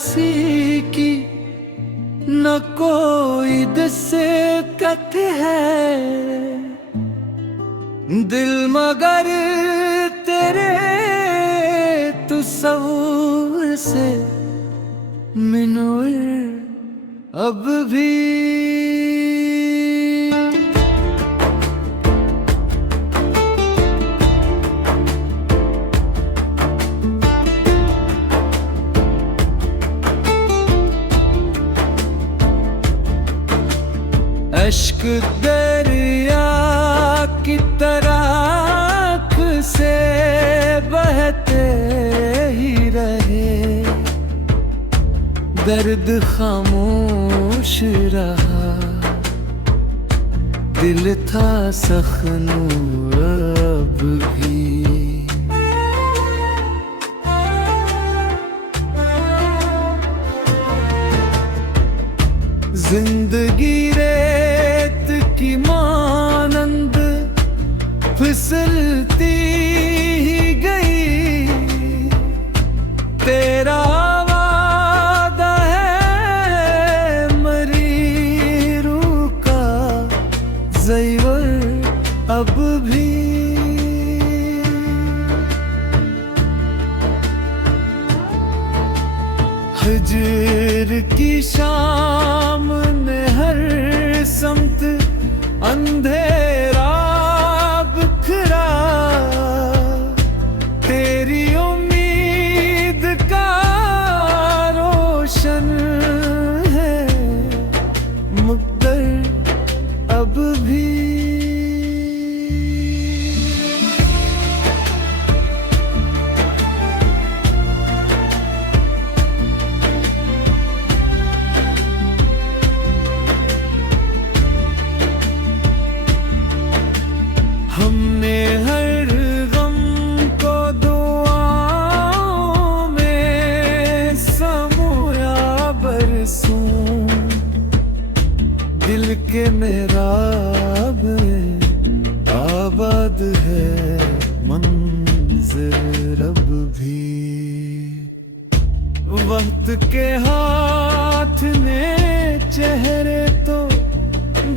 उदासी की न कोई दिक्कत है, दिल मगर तेरे तस्वुर से मिनूर अब भी। अश्क दरिया की तरह आँख से बहते ही रहे, दर्द खामोश रहा, दिल था सख्नूर अब भी। जिंदगी रेत की मानंद फिसलती ही गई, तेरा वादा है मरी रूह का ज़ेवर अब भी। हिज्र की शाम ने हर समत अंधेरा बिखरा, तेरी उम्मीद का रोशन है मुक़द्दर अब भी। हमने हर गम को दुआओं में समोया बरसों, दिल के मेहराब में आबाद है मंज़िल अब भी। वक्त के हाथ ने चेहरे तो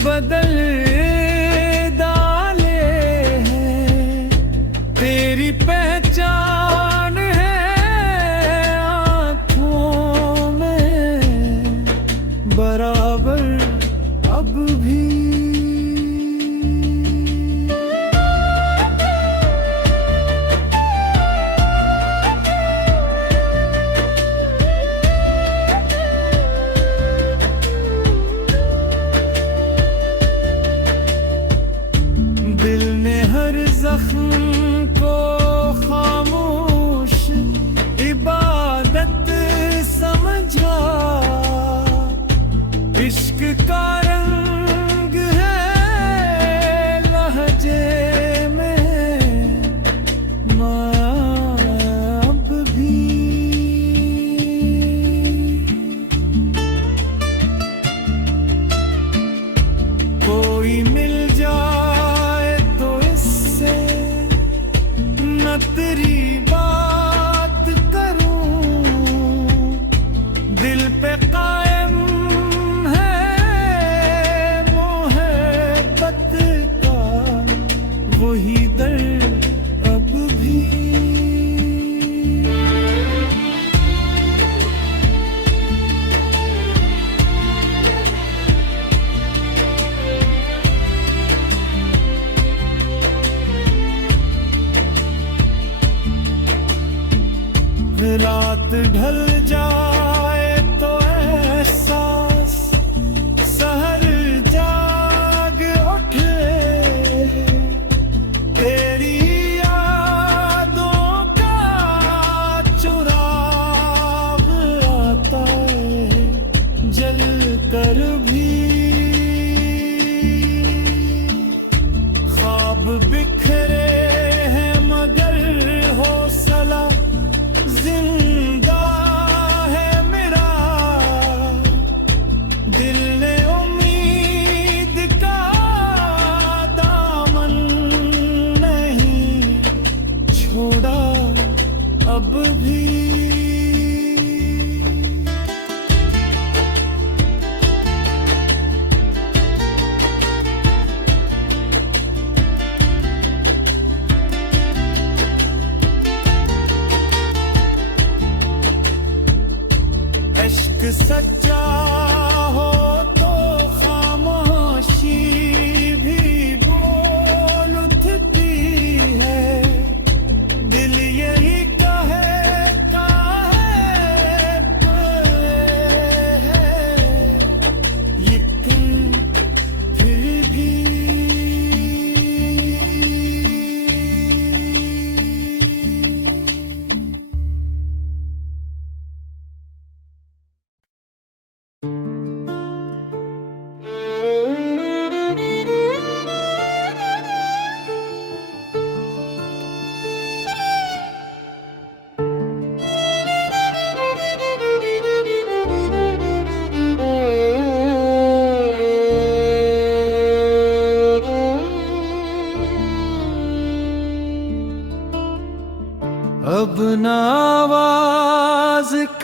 बदल तेरी पहचान है आँखों में बराबर अब भी। दिल ने हर जख्म को खामोश इबादत समझा, इश्क का रंग है लहजे में अब भी। कोई मिल जाए तो इससे न तेरी बात करूं, दिल पे कायम है मोहब्बत का वही दर्द अब भी। रात ढल जाए तो एहसास सहर जाग उठे, तेरी यादों का चुराग आता है जल कर भी। ख्वाब बिखरे हैं मगर हौसला जिंदा है मेरा, दिल ने उम्मीद का दामन नहीं छोड़ा अब भी।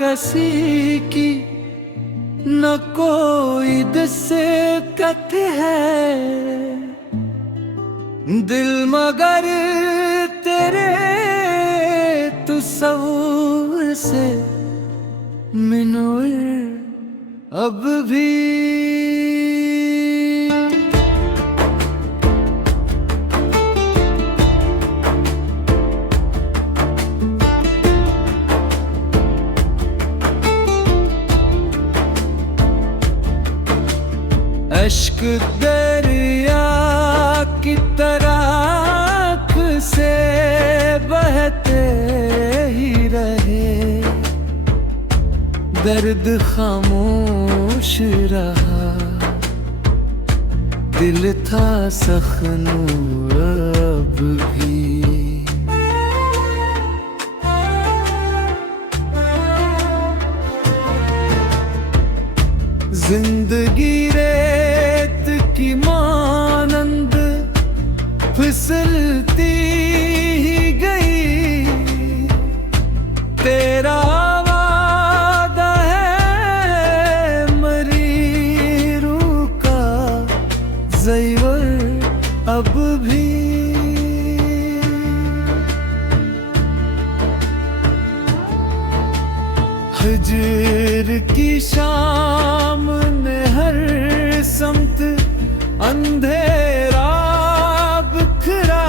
ऐसी की न कोई दिक्कत है, दिल मगर तेरे तस्वुर से मिनूर अब भी। अश्क दरिया की तरह से बहते ही रहे, दर्द खामोश रहा, दिल था सख्नूर अब भी। जिंदगी रेत की मानंद फिसलती ही गई, तेरा वादा है मरी रूह का ज़ेवर अब भी। हिजर की शाम ने हर समत अंधेरा बिखरा,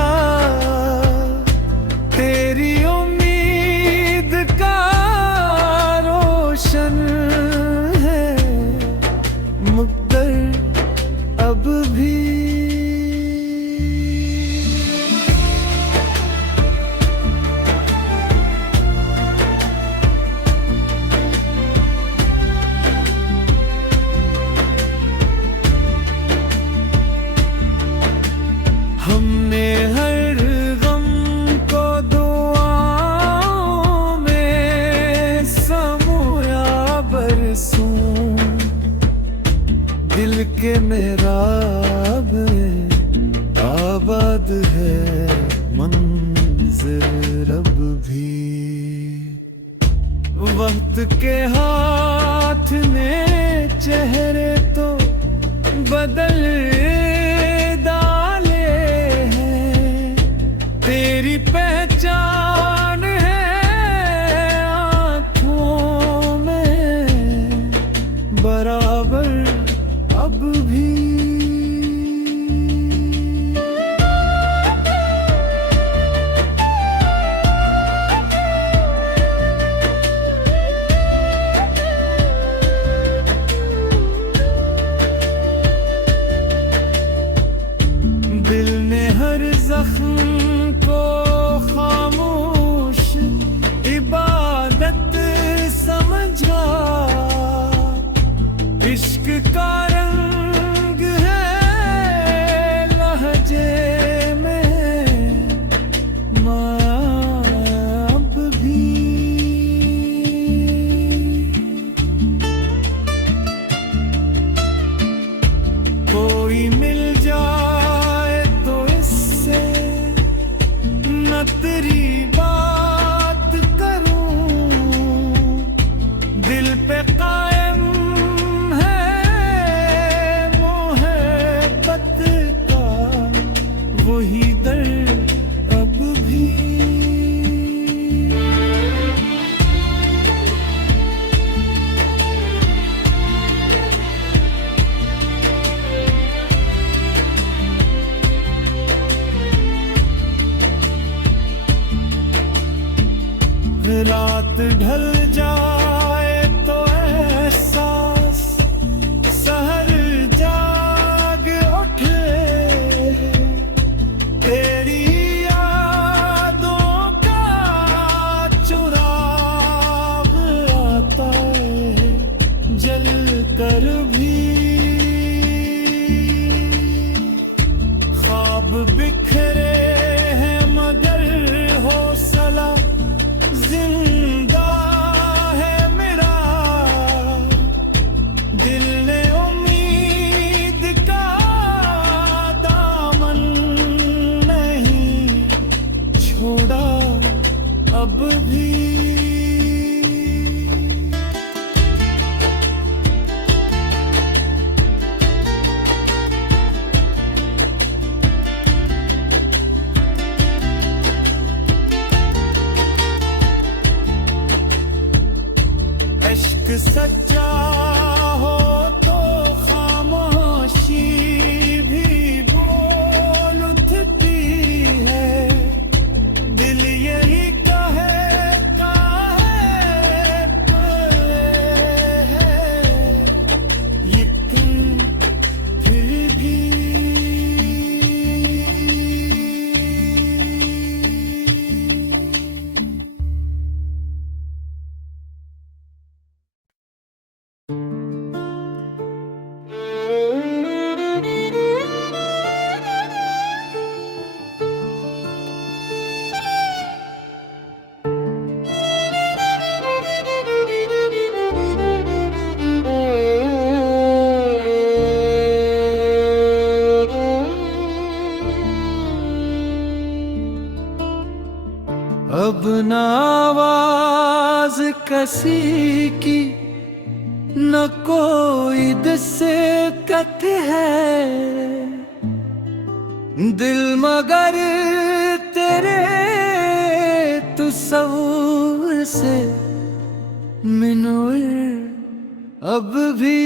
तेरी उम्मीद का रोशन है मुक़द्दर अब भी। हमने हर गम को दुआओं में समोया बरसों, दिल के मेहराब में आबाद है मंज़िल अब भी। वक्त के हाथ ने चेहरे तो बदल तेरी पहचान है आँखों में बराबर अब भी। दिल ने हर जख्म को खामोश इबादत समझा, इश्क का रंग है लहजे में अब भी। कोई मिल जाए तो इससे न तेरी बात करूं, दिल पे कायम है मोहब्बत का वही दर्द अब भी। रात ढल जाए तो एहसास सहर जाग उठे, तेरी यादों का चुराग आता है जल कर भी। ख्वाब बिखरे हैं मगर हौसला जिंदा है मेरा, दिल ने उम्मीद का दामन नहीं छोड़ा अब भी। हसी की न कोई दिक्कत है, दिल मगर तेरे तस्वुर से मिनूर अब भी।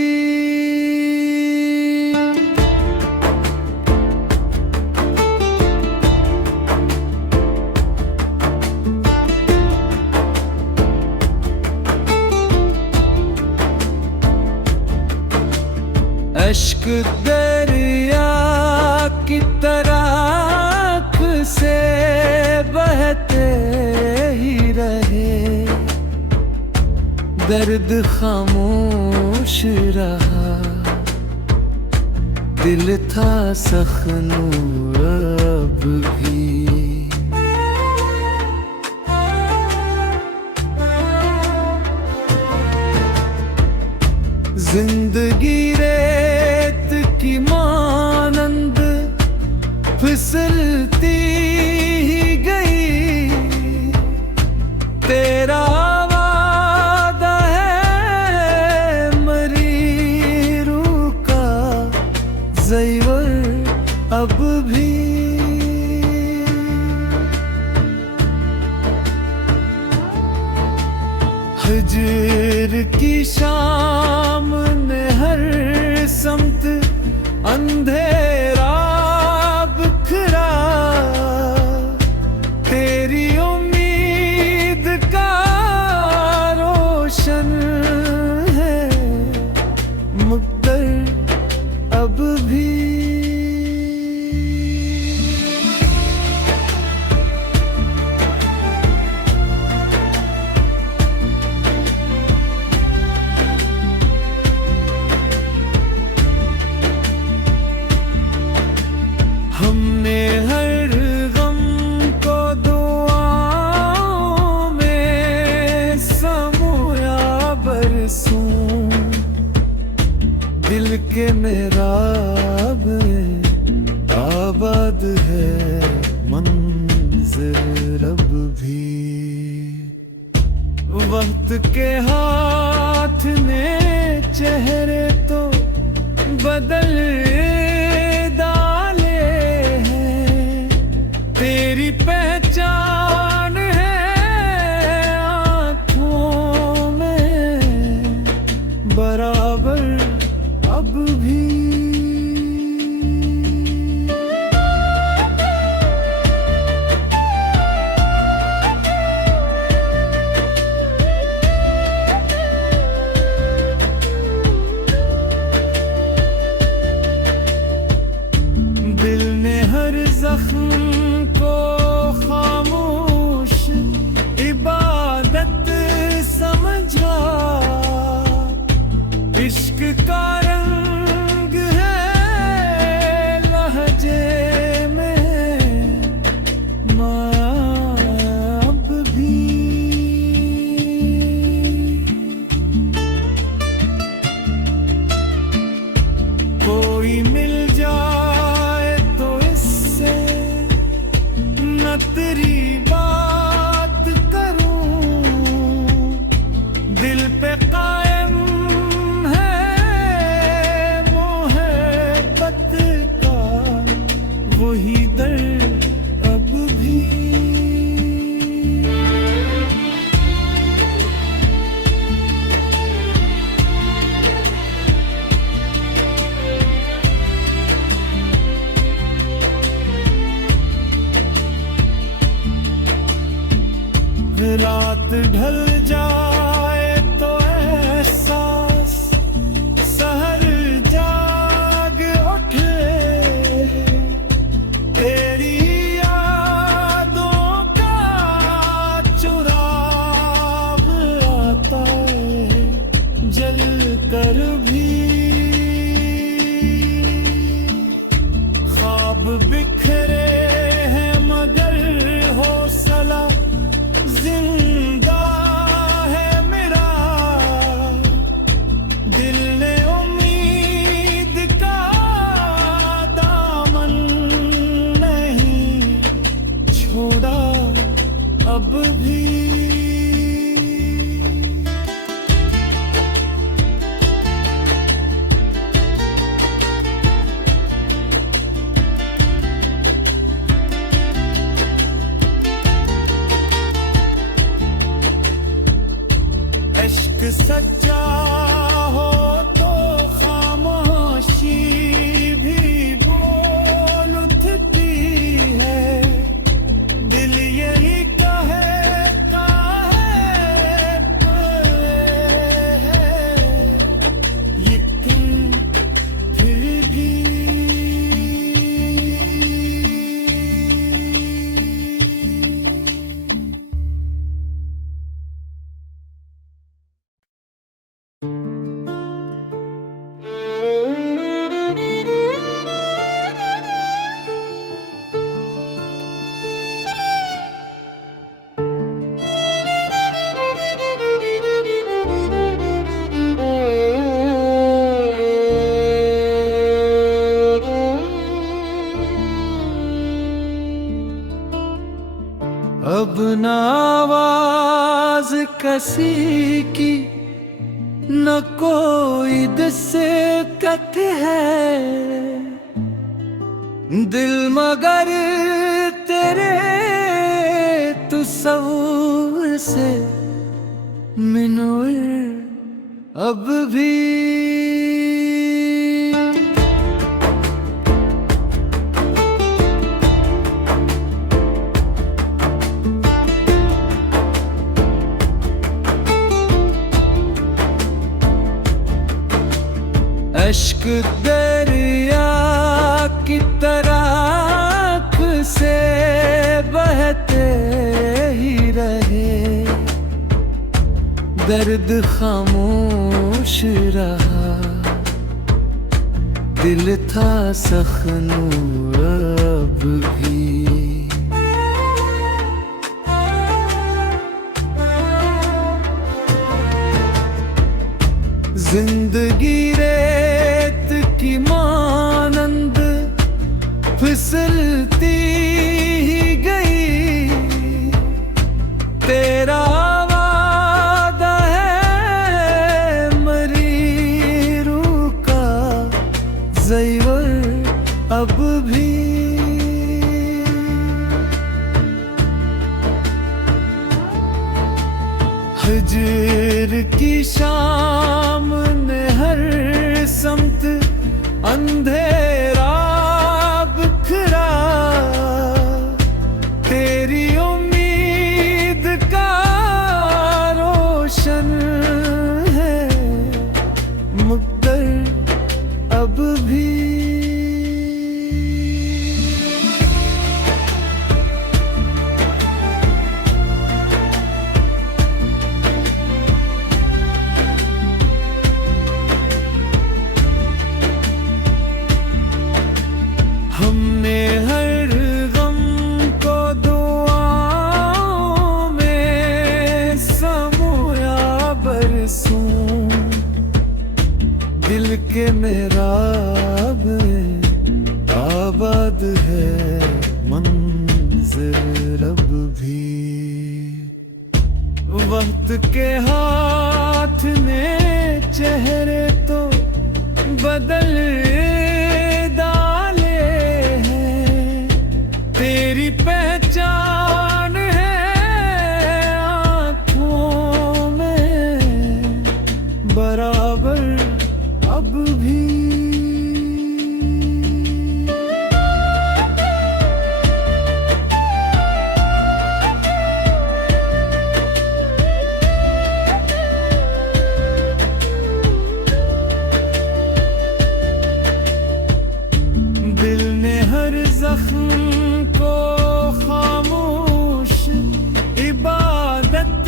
अश्क दरिया की तरह से बहते ही रहे, दर्द खामोश रहा, दिल था सख्नूर अब भी। जिंदगी रेत की मानंद फिसलती ही गई, तेरा वादा है मरी रूह का ज़ेवर अब भी। हिजर की शाम ने हर समत अंधेरा बिखरा, तेरी उम्मीद का रोशन है मुक़द्दर अब भी। हमने हर गम को दुआओं में समोया बरसों, दिल के मेराब में आबाद है मंज़िल अब भी। वक्त के हाथ ने चेहरे तो बदल तेरी पहचान है आँखों में बराबर अब भी। दिल ने हर जख्म को खामोश इबादत समझा, इश्क का रंग है लहजे में अब भी। कोई मिल जाए तो इससे न तेरी बात करूं, दिल पे कायम है मोहब्बत का वही दर्द अब भी। रात ढल जाए तो एहसास सहर जाग उठे, तेरी यादों का चुराग आता है जल कर भी। ख्वाब बिखरे हैं मगर हौसला जिंदा उदासी की न कोई दिक्कत है, दिल मगर तेरे तस्वुर से मिनूर अब भी। अश्क दरिया की तरह से बहते ही रहे, दर्द खामोश रहा, दिल था सख्नूर अब भी। जिंदगी रेत की मानंद फिसलती ही गई, तेरा वादा है मरी रूह का ज़ेवर अब भी। हिज्र की शाम ने हर समत अंधेरा बिखरा, तेरी उम्मीद का रोशन है मुक़द्दर अब भी। हमने हर गम को दुआओं में समोया बरसों, दिल के मेहराब में आबाद है मंज़िल अब भी। वक्त के हाथ ने चेहरे तो बदल तेरी पहचान है आँखों में बराबर अब भी। दिल ने हर जख्म को खामोश इबादत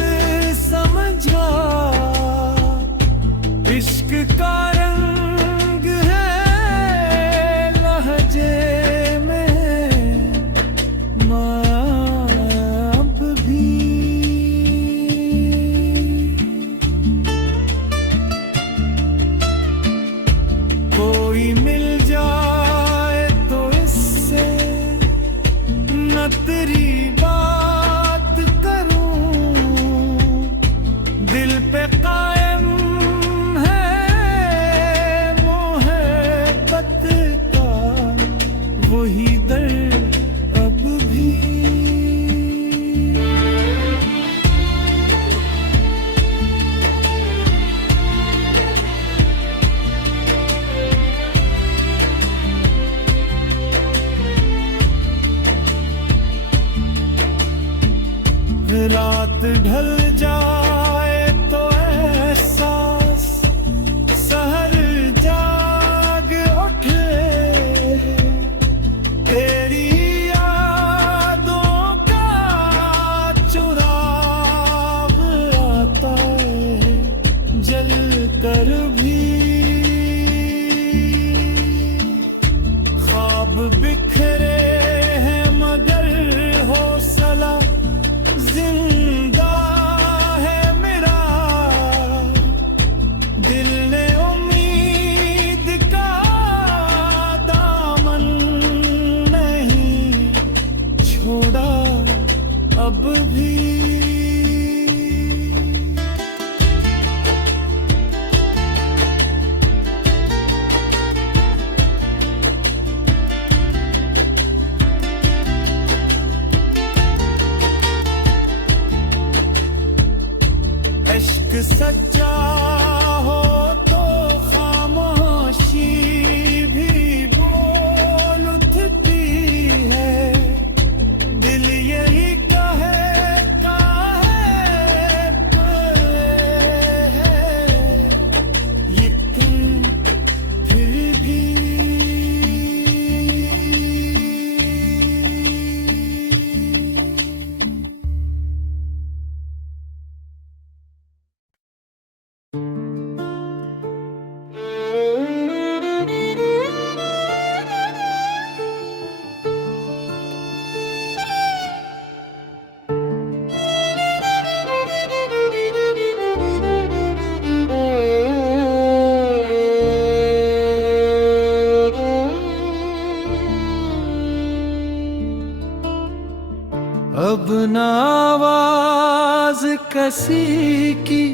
समझा, इश्क का रंग है लहजे में अब भी। कोई मिल जाए तो इससे न तेरी बात करूं, दिल पे कायम है मोहब्बत का वही दर्द अब भी। रात ढल जाए तो एहसास सहर जाग उठे, तेरी यादों का चुराग आता है जल कर भी। ख्वाब बिखरे हैं मगर हौसला जिंदा है मेरा, दिल ने उम्मीद का दामन नहीं छोड़ा अब भी। ऐसी की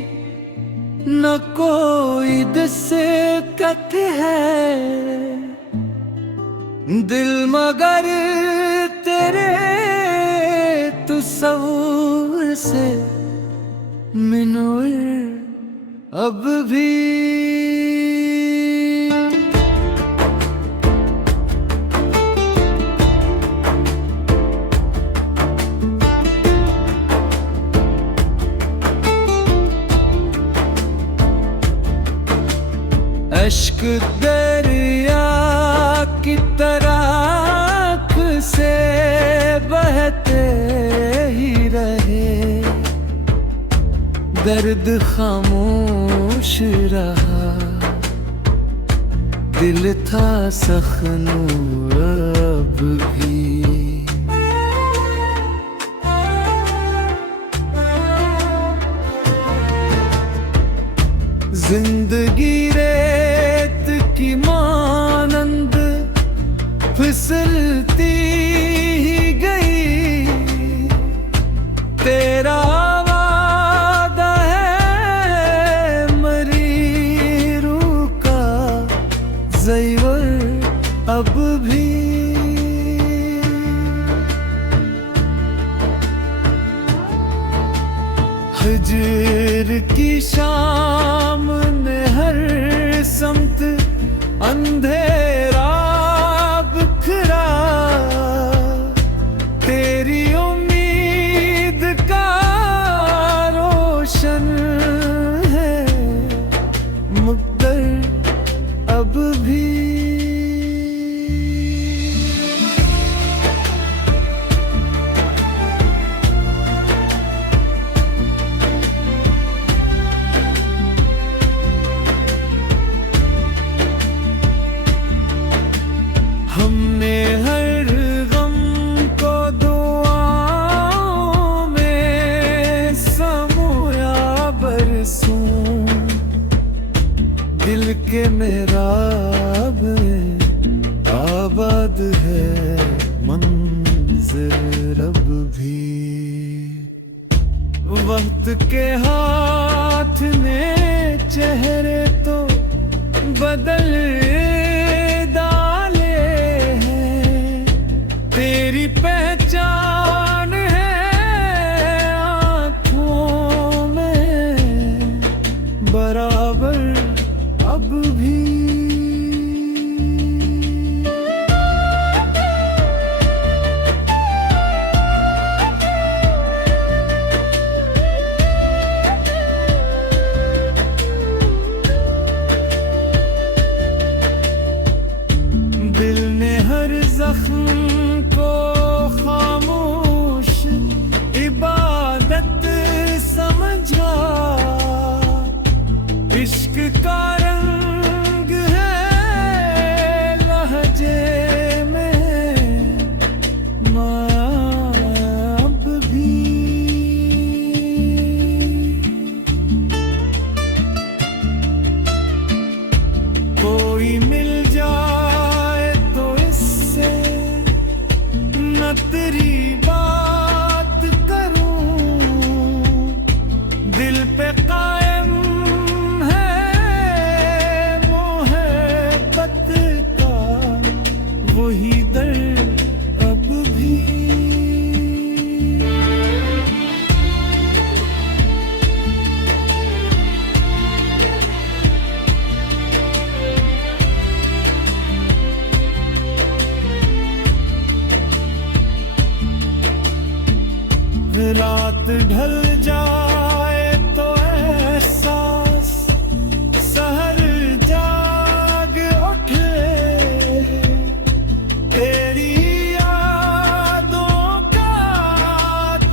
न कोई दिक्कत है, दिल मगर तेरे तस्वुर से मिनूर अब भी। अश्क दरिया की तरह से बहते ही रहे, दर्द खामोश रहा, दिल था सख्नूर अब भी। जिंदगी रेत की मानंद फिसलती ही गई, तेरा वादा है मरी रूह का ज़ेवर अब भी। हिज्र की शाम ने हर समत अंधेरा बिखरा, तेरी उम्मीद का रोशन है मुक़द्दर अब भी। हमने हर गम को दुआओं में समोया बरसों, दिल के मेहराब में आबाद है मंज़िल अब भी। वक्त के हाथ ने चेहरे तो बदल तेरी पहचान है आँखों में बराबर अब भी। दिल ने हर जख्म को खामोश इबादत समझा, इश्क का रंग है लहजे में अब भी। कोई मिल जाए तो इससे न तेरी बात करूं, दिल पे कायम है मोहब्बत का वही दर्द अब भी। रात ढल जाए तो एहसास सहर जाग उठे, तेरी यादों का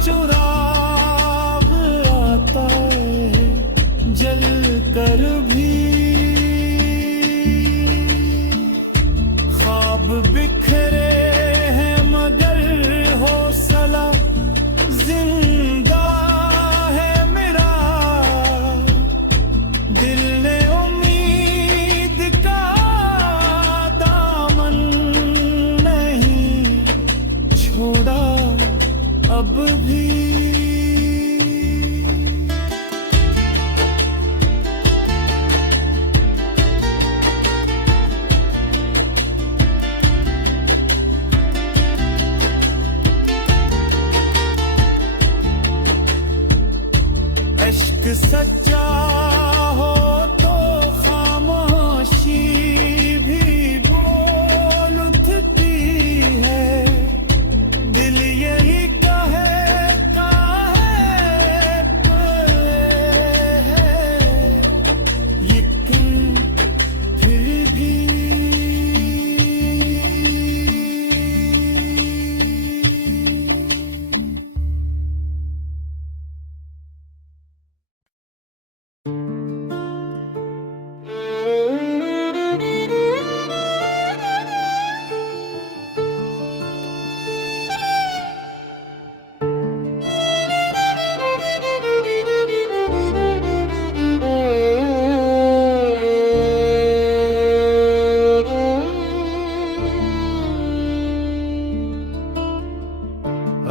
चुराग आता है जल कर भी। ख्वाब बिखरे हैं मगर हौसला जिंदा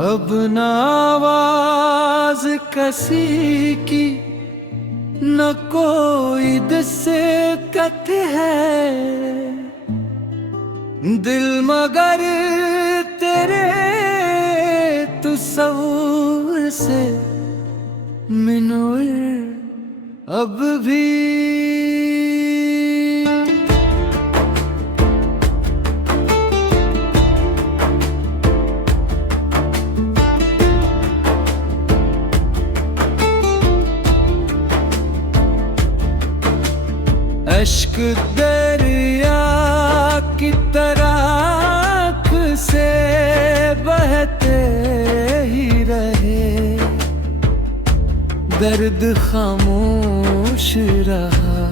अब न आवाज किसी की, न कोई दिक्कत है। दिल मगर तेरे तस्वीर से मिनूर अब भी। अश्क दरिया की तरह से बहते ही रहे, दर्द खामोश रहा,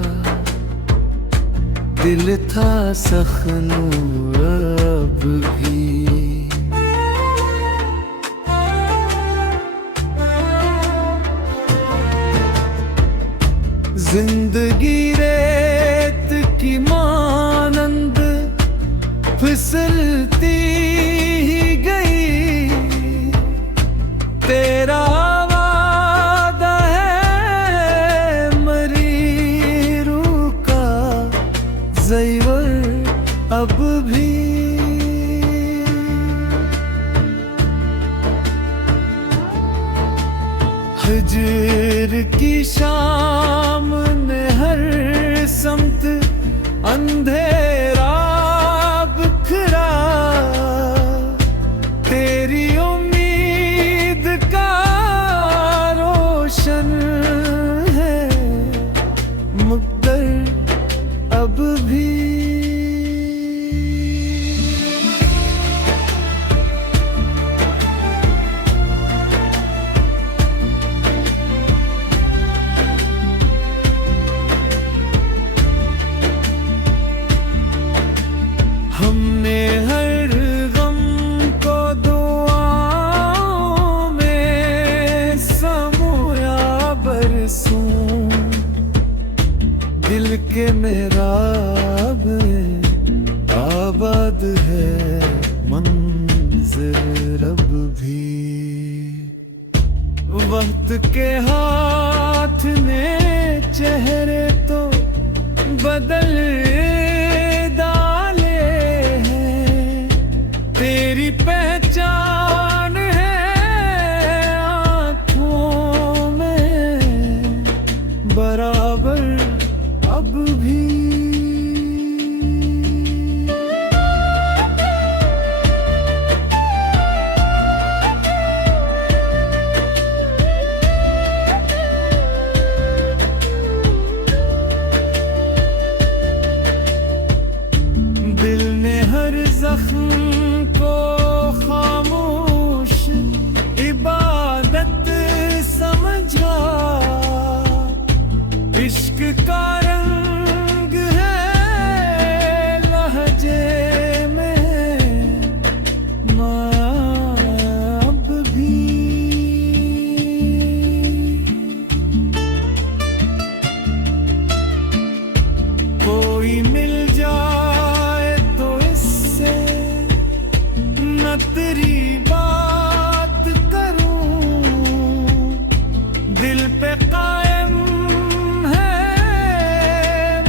दिल था सख्नूर अब भी। जिंदगी रेत की मानंद फिसलती ही गई, तेरा वादा है मरी रूह का ज़ेवर अब भी। हिजर की शाम ने हर समत अंधेरा बिखरा, तेरी उम्मीद का रोशन है मुक़द्दर अब भी। हमने हर गम को दुआओं में समोया बरसों, दिल के मेहराब में आबाद है मंज़िल अब भी। वक्त के हाथ ने चेहरे तो बदल तेरी पहचान है आँखों में बराबर अब भी। दिल ने हर जख्म को खामोश इबादत समझा, इश्क का रंग है लहजे में अब भी। कोई मिल जाए तो इससे न तेरी बात करूं, दिल पे कायम है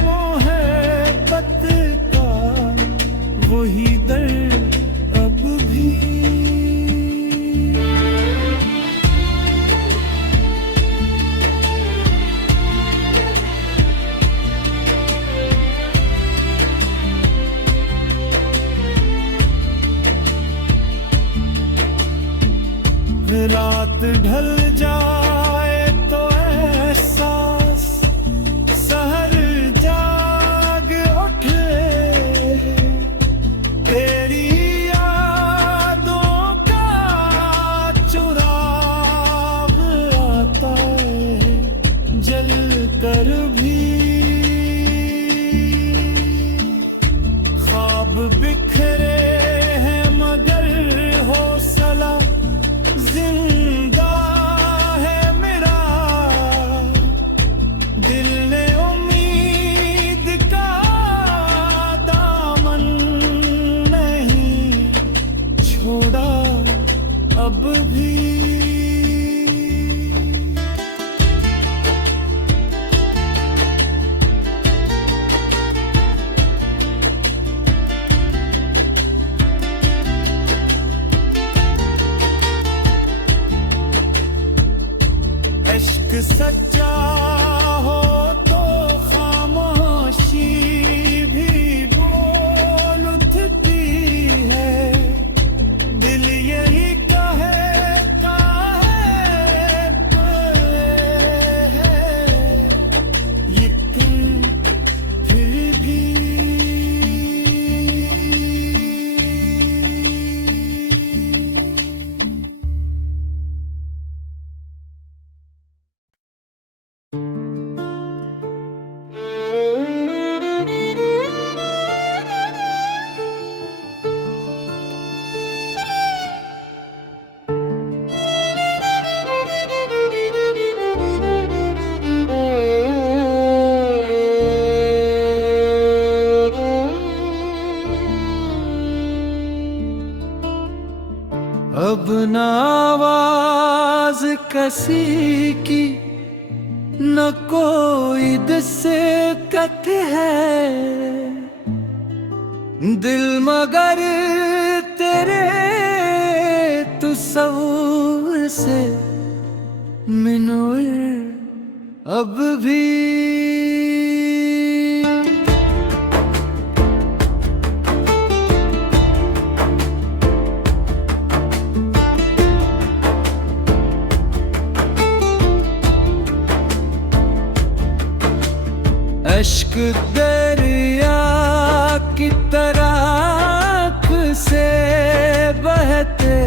मोहब्बत का वही दर्द अब भी। रात ढल जाए तो एहसास सहर जाग उठे, तेरी यादों का चुराग आता है जल कर भी। ख्वाब बिखरे हैं मगर हौसला जिंदा है मेरा, दिल ने उम्मीद का दामन नहीं छोड़ा अब अब न आवाज किसी की, न कोई दिक्कत है। दिल मगर तेरे तस्वीर से मिनूर अब भी। अश्क दरिया की तरह से बहते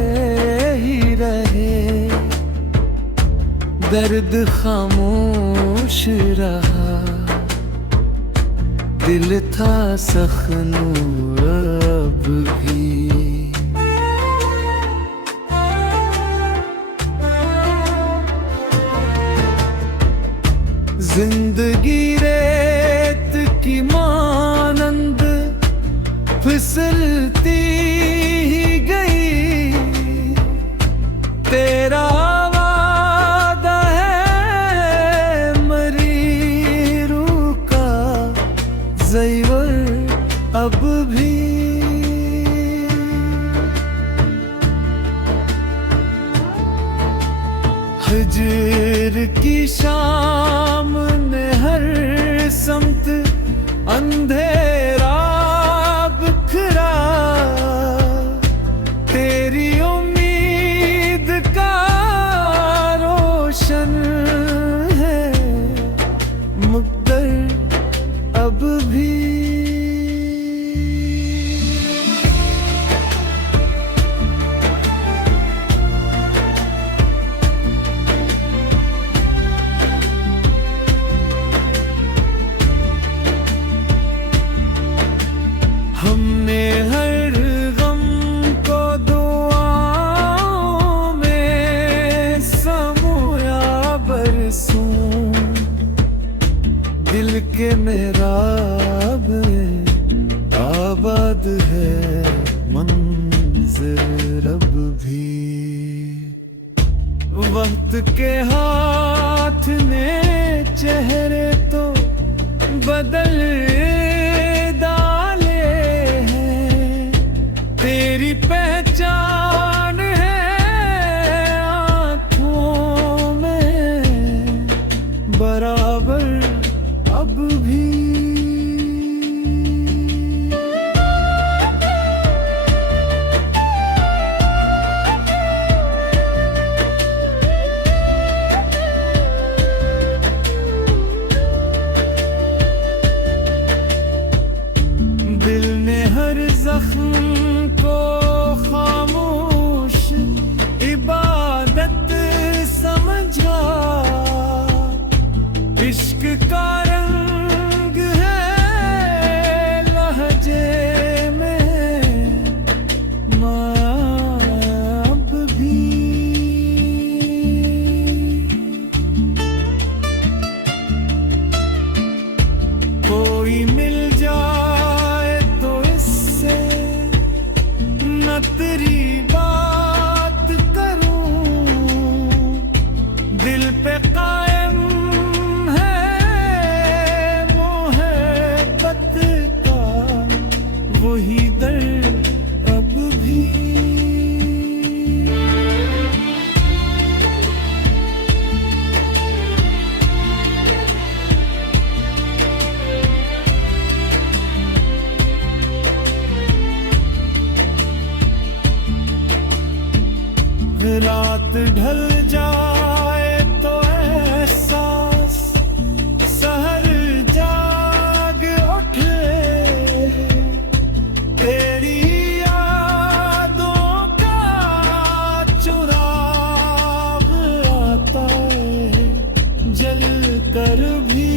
ही रहे, दर्द खामोश रहा, दिल था सख्नूर अब भी। जिंदगी रेत की मानंद फिसलती ही गई, तेरा वादा है मरी रूह का ज़ेवर अब भी। हिजर की शाम ने हर समत अंधेरा बिखरा, तेरी उम्मीद का रोशन है मुक़द्दर अब भी। हमने हर गम को दुआओं में समोया बरसों, दिल के मेहराब में आबाद है मंज़िल अब भी। वक्त के हाथ ने चेहरे तो बदल तेरी पहचान है आँखों में बराबर अब भी। दिल ने हर जख्म को खामोश इबादत समझा, इश्क का रंग है लहजे में अब भी। कोई मिल जाए तो इससे न तेरी बात करूं, दिल पे कायम है मोहब्बत का वही दर्द अब भी। रात ढल जाए तो एहसास सहर जाग उठे, तेरी यादों का चुराग आता है जल कर भी।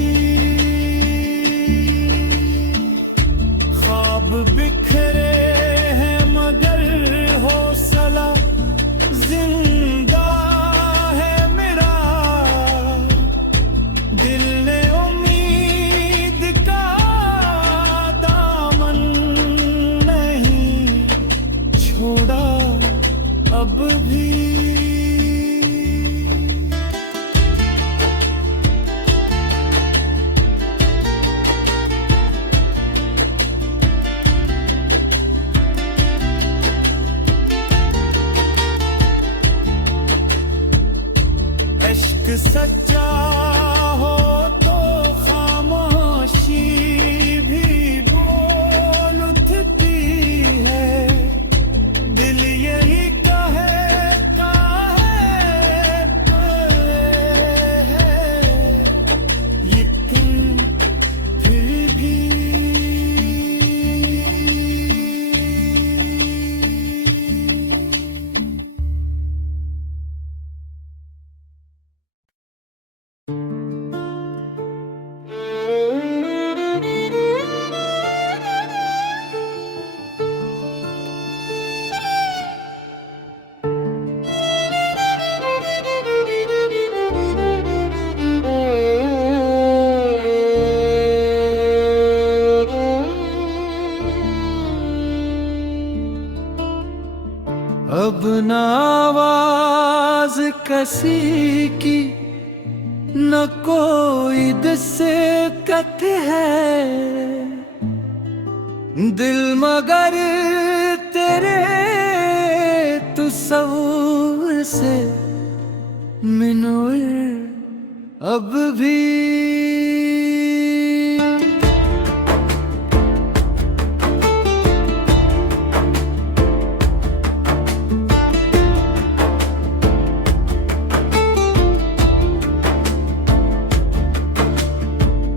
ख्वाब बिखरे हैं मगर हौसला जिंदा है मेरा, दिल ने उम्मीद का दामन नहीं छोड़ा अब सच्चा हो तो खामोशी भी बोल उठती है। दिल यही कहता है लेकिन फिर भी अब न आवाज किसी की न कोई दिक्कत है। दिल मगर तेरे तस्वुर से मिनूर अब भी।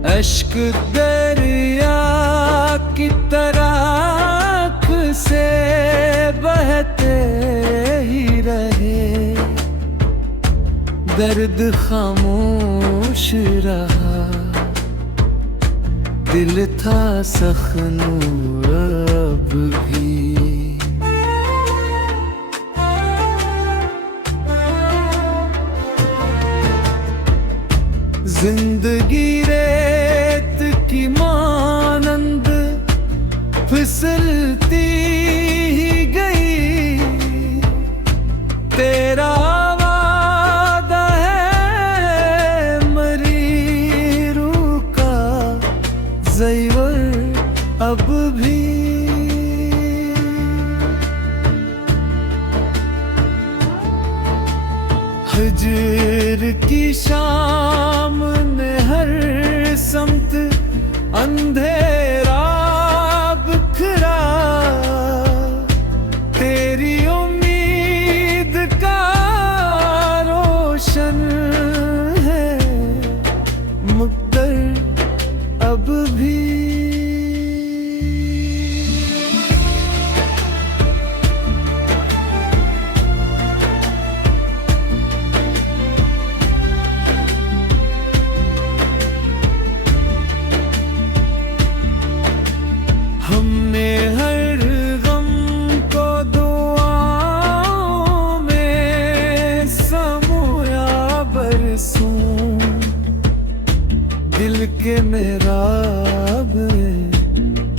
अश्क दरिया की तरह से बहते ही रहे। दर्द खामोश रहा, दिल था सख्नूर अब भी। जिंदगी रेत की मानंद फिसलती ही गई। तेरा वादा है मरीरू का ज़ेवर अब भी। हिजर की शाम ने हर समत अंधेरा बिखरा। तेरी उम्मीद का रोशन है मुक़द्दर अब भी। हमने हर गम को दुआओं में समोया बरसों। दिल के मेहराब में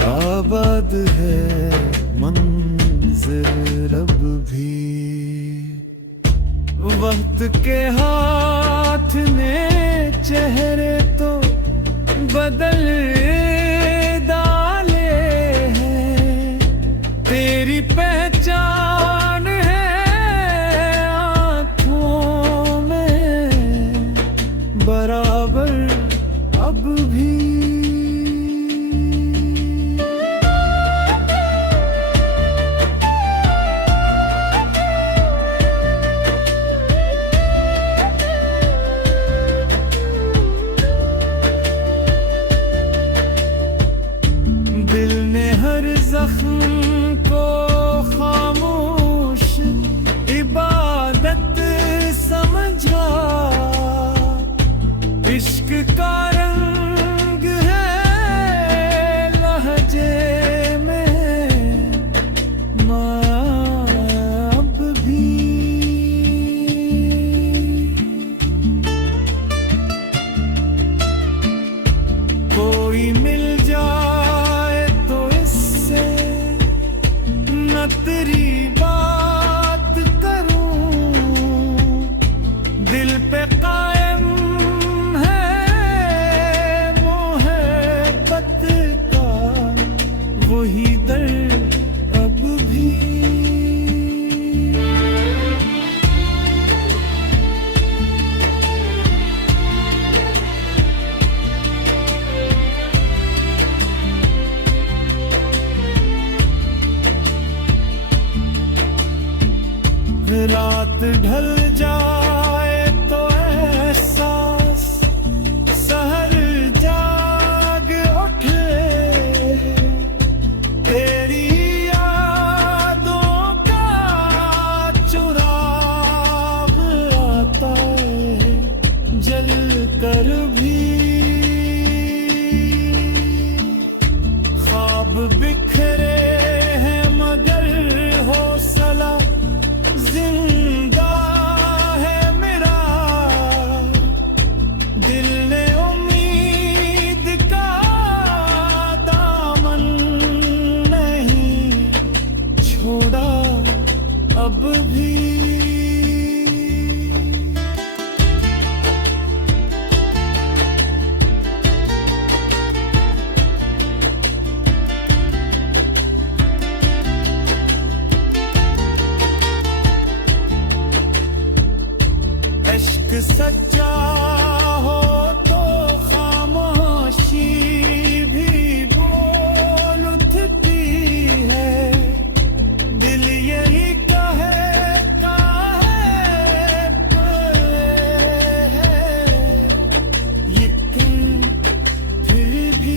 आबाद है मंज़िल अब भी। वक्त के हाथ ने चेहरे तो बदल तेरी पहचान है आँखों में बराबर अब भी। दिल ने हर जख्म को खामोश इबादत समझा। इश्क का रंग है लहजे में अब भी। कोई मिल जाए तो इससे न तेरी बात करूं। दिल पे कायम है मोहब्बत का वही दर्द अब भी। रात ढल जाए तो एहसास सहर जाग उठे, तेरी यादों का चुराग आता है जल कर भी। ख्वाब बिखरे हैं मगर हौसला जिंदा है मेरा, दिल ने उम्मीद का दामन नहीं छोड़ा अब भी। इश्क सच्चा हो तो खामोशी भी बोल उठती है, दिल यही कहता है लेकिन फिर भी।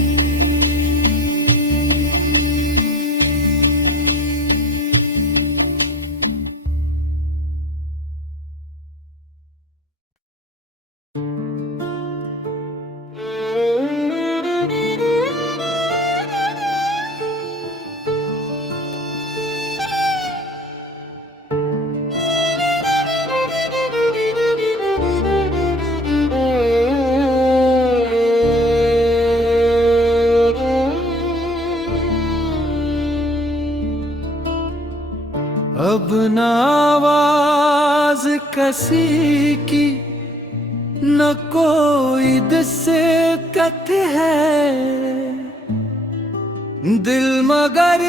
अब न आवाज किसी की न कोई दिक्कत है, दिल मगर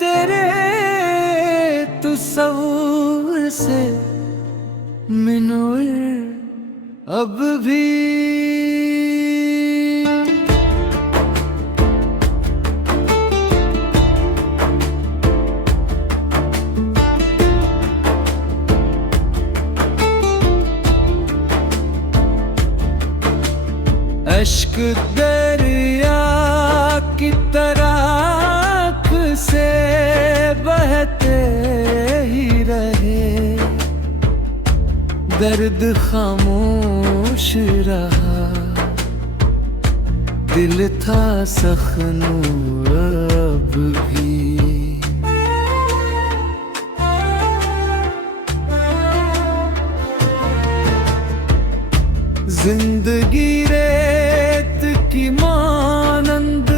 तेरे तस्वीर से मिनूर अब भी। अश्क दरिया की तरह से बहते ही रहे, दर्द खामोश रहा, दिल था सख्नूर अब भी। जिंदगी रेत की मानंद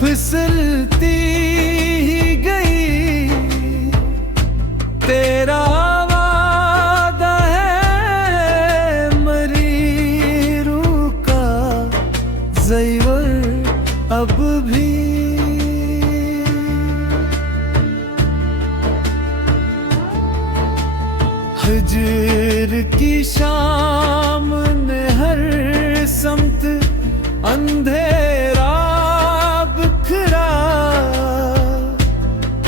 फिसलती ही गई, तेरा वादा है मरी रूह का ज़ेवर अब भी। हिजर की शाम ने हर समत अंधेरा बिखरा,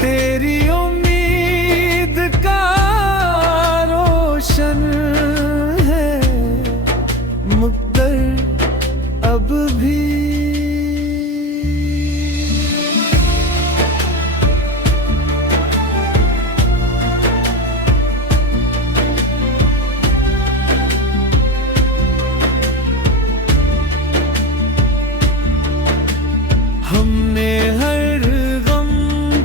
तेरी उम्मीद का रोशन है मुक़द्दर अब भी। हमने हर गम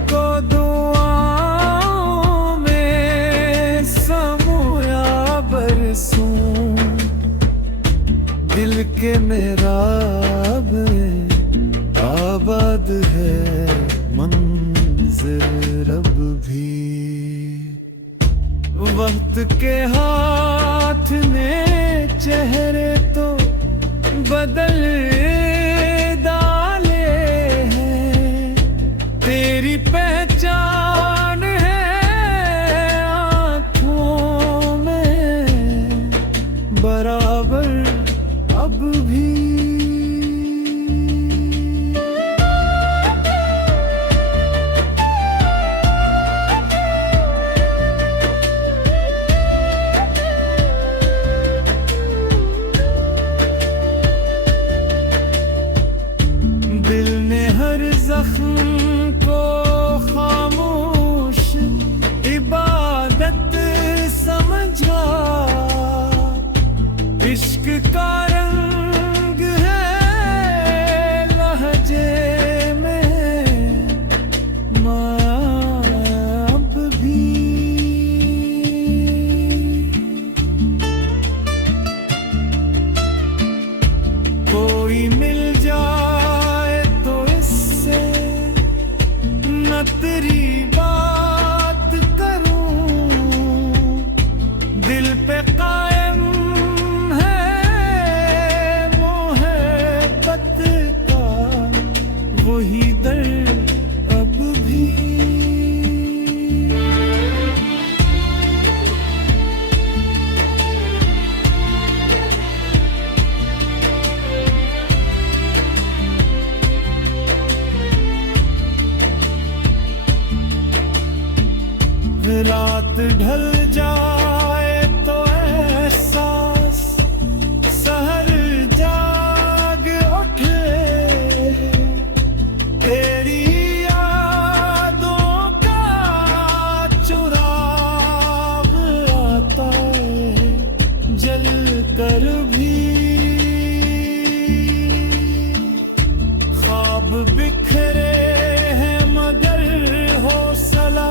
को दुआओं में समोया बरसों, दिल के मेहराब में आबाद है मंज़िल अब भी। वक्त के हाथ ने चेहरे तो बदल तेरी पहचान है आँखों में बराबर अब भी। न तेरी बात करूं, दिल पे कायम है मोहब्बत का वही दर्द अब भी। रात ढल जाए तो एहसास सहर जाग उठे, तेरी यादों का चुराग आता है जल कर भी। ख्वाब बिखरे हैं मगर हौसला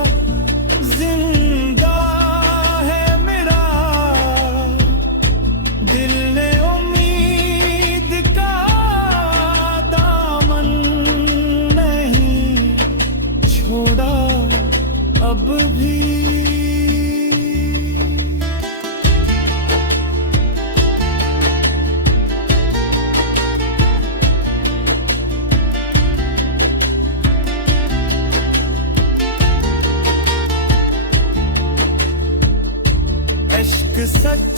जिंदा है मेरा, दिल ने उम्मीद का दामन नहीं छोड़ा अब भी। इश्क सच